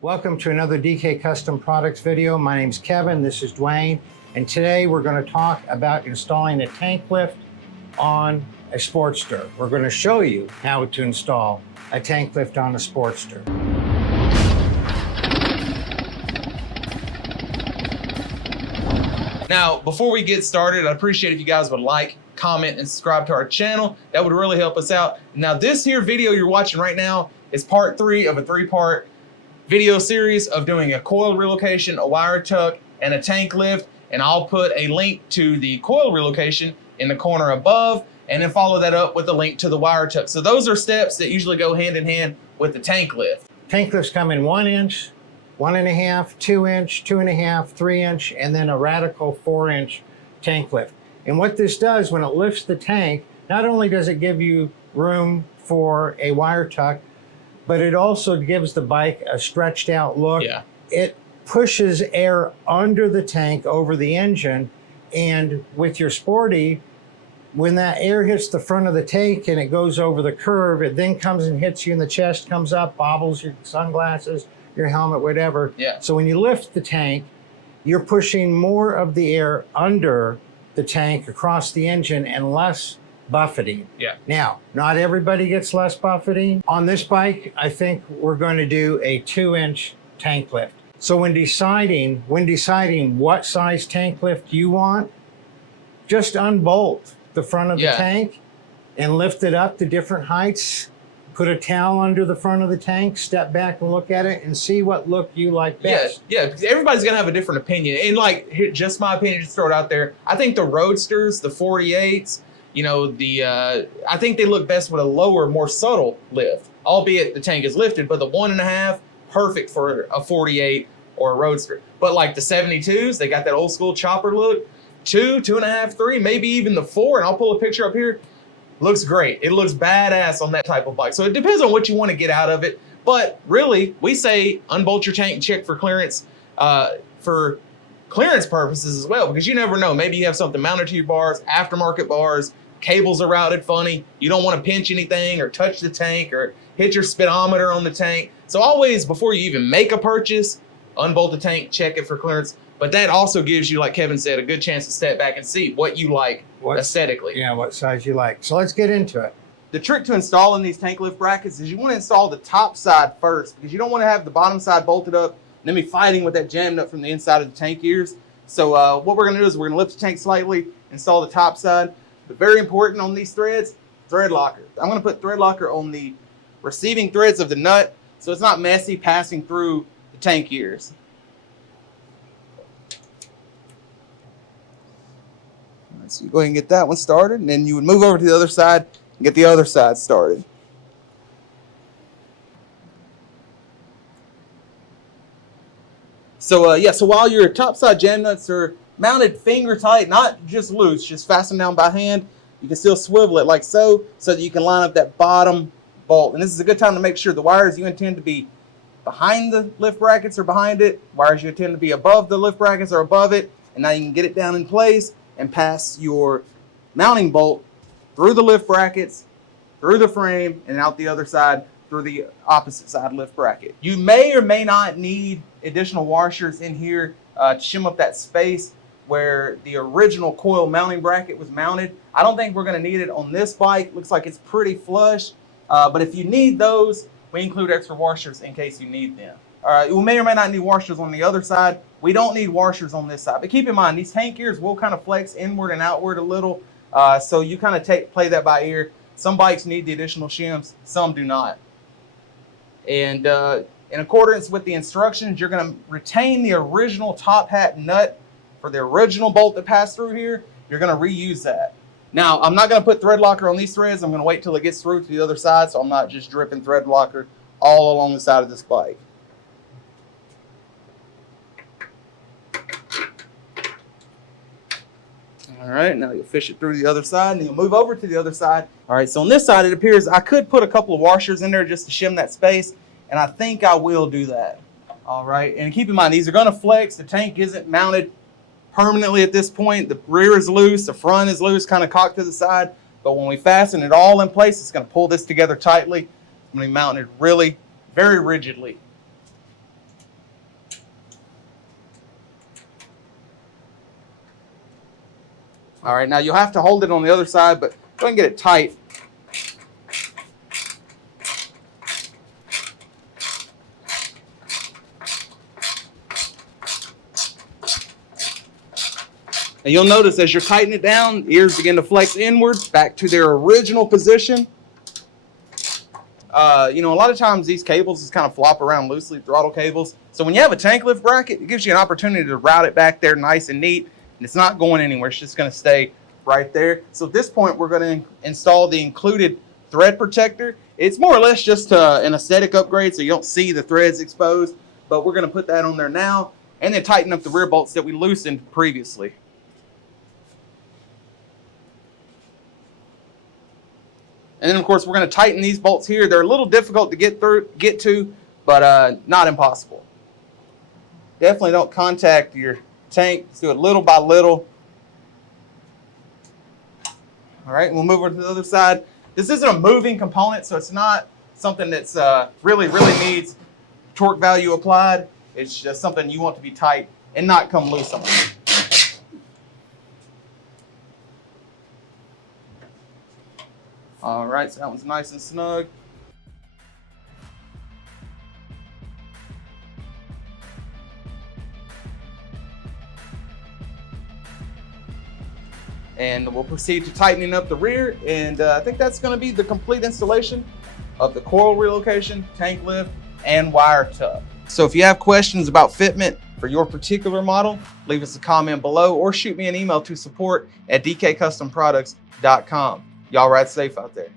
Welcome to another DK Custom Products video. My name's Kevin, this is Dwayne, and today we're going to talk about installing a tank lift on a Sportster. We're going to show you how to install a tank lift on a Sportster. Now, before we get started, I'd appreciate if you guys would like, comment, and subscribe to our channel. That would really help us out. Now, this here video you're watching right now is part 3 of a 3-part video series of doing a coil relocation, a wire tuck, and a tank lift. And I'll put a link to the coil relocation in the corner above, and then follow that up with a link to the wire tuck. So those are steps that usually go hand in hand with the tank lift. Tank lifts come in 1 inch, 1.5, 2 inch, 2.5, 3 inch, and then a radical 4 inch tank lift. And what this does when it lifts the tank, not only does it give you room for a wire tuck, but it also gives the bike a stretched out look. Yeah. It pushes air under the tank over the engine, and with your Sporty, when that air hits the front of the tank and it goes over the curve, it then comes and hits you in the chest, comes up, bobbles your sunglasses, your helmet, whatever. Yeah. So when you lift the tank, you're pushing more of the air under the tank across the engine and less buffeting. Yeah. Now, not everybody gets less buffeting. On this bike, I think we're going to do a 2 inch tank lift. So when deciding what size tank lift you want, just unbolt the front of the tank and lift it up to different heights. Put a towel under the front of the tank, step back and look at it and see what look you like best. Yeah, because everybody's gonna have a different opinion. And like, just my opinion, just throw it out there. I think the Roadsters, the 48s, you know, I think they look best with a lower, more subtle lift. Albeit the tank is lifted, but the 1.5, perfect for a 48 or a Roadster. But like the 72s, they got that old school chopper look. 2, 2.5, 3, maybe even the 4, and I'll pull a picture up here. Looks great. It looks badass on that type of bike. So it depends on what you want to get out of it. But really, we say unbolt your tank and check for clearance purposes as well, because you never know. Maybe you have something mounted to your bars, aftermarket bars, cables are routed funny. You don't want to pinch anything or touch the tank or hit your speedometer on the tank. So always, before you even make a purchase, unbolt the tank, check it for clearance. But that also gives you, like Kevin said, a good chance to step back and see what you like aesthetically. Yeah, what size you like. So let's get into it. The trick to installing these tank lift brackets is you want to install the top side first, because you don't want to have the bottom side bolted up and then be fighting with that jam nut from the inside of the tank ears. So what we're going to do is we're going to lift the tank slightly, install the top side. But very important on these threads, thread locker. I'm going to put thread locker on the receiving threads of the nut so it's not messy passing through the tank ears. So you go ahead and get that one started, and then you would move over to the other side and get the other side started. So so while your top side jam nuts are mounted finger tight, not just loose, just fasten down by hand, you can still swivel it like so that you can line up that bottom bolt. And this is a good time to make sure the wires you intend to be behind the lift brackets are behind it, wires you intend to be above the lift brackets are above it, and now you can get it down in place and pass your mounting bolt through the lift brackets, through the frame, and out the other side through the opposite side lift bracket. You may or may not need additional washers in here to shim up that space where the original coil mounting bracket was mounted. I don't think we're gonna need it on this bike. Looks like it's pretty flush, but if you need those, we include extra washers in case you need them. All right, we may or may not need washers on the other side. We don't need washers on this side, but keep in mind, these tank ears will kind of flex inward and outward a little, so you kind of play that by ear. Some bikes need the additional shims, some do not. And in accordance with the instructions, you're going to retain the original top hat nut for the original bolt that passed through here. You're going to reuse that. Now, I'm not going to put thread locker on these threads. I'm going to wait till it gets through to the other side, so I'm not just dripping thread locker all along the side of this bike. All right, now you'll fish it through the other side, and you'll move over to the other side. All right, so on this side, it appears I could put a couple of washers in there just to shim that space, and I think I will do that. All right, and keep in mind, these are going to flex. The tank isn't mounted permanently at this point. The rear is loose, the front is loose, kind of cocked to the side, but when we fasten it all in place, it's going to pull this together tightly. It's going to be mounted really, very rigidly. All right, now you'll have to hold it on the other side, but go ahead and get it tight. And you'll notice as you're tightening it down, ears begin to flex inwards back to their original position. You know, a lot of times these cables just kind of flop around loosely, throttle cables. So when you have a tank lift bracket, it gives you an opportunity to route it back there nice and neat, and it's not going anywhere. It's just going to stay right there. So at this point, we're going to install the included thread protector. It's more or less just an aesthetic upgrade, so you don't see the threads exposed, but we're going to put that on there now, and then tighten up the rear bolts that we loosened previously. And then, of course, we're going to tighten these bolts here. They're a little difficult to get to, but not impossible. Definitely don't contact your tank. Just do it little by little. All right, we'll move over to the other side. This isn't a moving component, so it's not something that's really needs torque value applied. It's just something you want to be tight and not come loose on you. All right, so that one's nice and snug. And we'll proceed to tightening up the rear, and I think that's going to be the complete installation of the coil relocation, tank lift, and wire tub. So if you have questions about fitment for your particular model, leave us a comment below or shoot me an email to support@dkcustomproducts.com. Y'all ride safe out there.